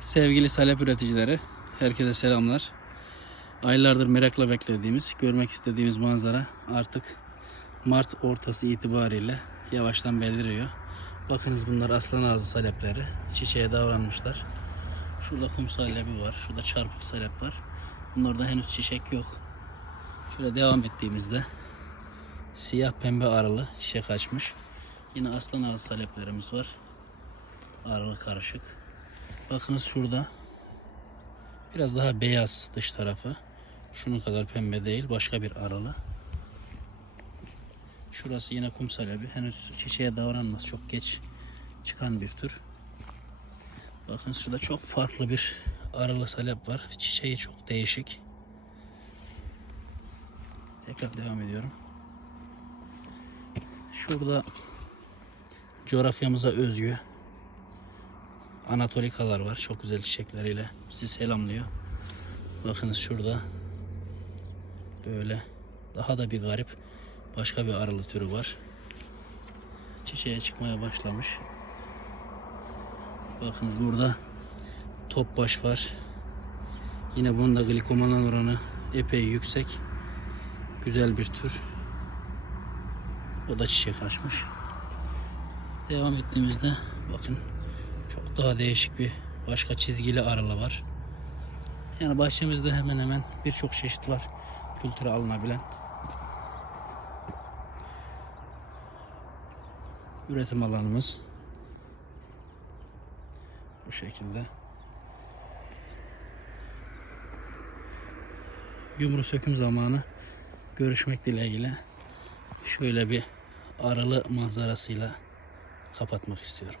Sevgili salep üreticileri, herkese selamlar. Aylardır merakla beklediğimiz, görmek istediğimiz manzara artık Mart ortası itibariyle yavaştan beliriyor. Bakınız bunlar aslan ağzı salepleri. Çiçeğe davranmışlar. Şurada kum salebi var, şurada çarpık salep var. Bunlarda henüz çiçek yok. Şöyle devam ettiğimizde siyah pembe arılı çiçek açmış. Yine aslan ağzı saleplerimiz var. Arılı karışık. Bakınız şurada biraz daha beyaz dış tarafı. Şunun kadar pembe değil. Başka bir aralı. Şurası yine kum salebi. Henüz çiçeğe davranmaz. Çok geç çıkan bir tür. Bakın şurada çok farklı bir aralı salep var. Çiçeği çok değişik. Tekrar devam ediyorum. Şurada coğrafyamıza özgü Anatolikalar var. Çok güzel çiçekleriyle bizi selamlıyor. Bakınız şurada böyle daha da bir garip başka bir arılı türü var. Çiçeğe çıkmaya başlamış. Bakınız burada topbaş var. Yine bunun da glikomalan oranı epey yüksek. Güzel bir tür. O da çiçek açmış. Devam ettiğimizde bakın çok daha değişik bir başka çizgili arılı var. Yani bahçemizde hemen hemen birçok çeşit var. Kültüre alınabilen. Üretim alanımız bu şekilde. Yumru söküm zamanı görüşmek dileğiyle şöyle bir arılı manzarasıyla kapatmak istiyorum.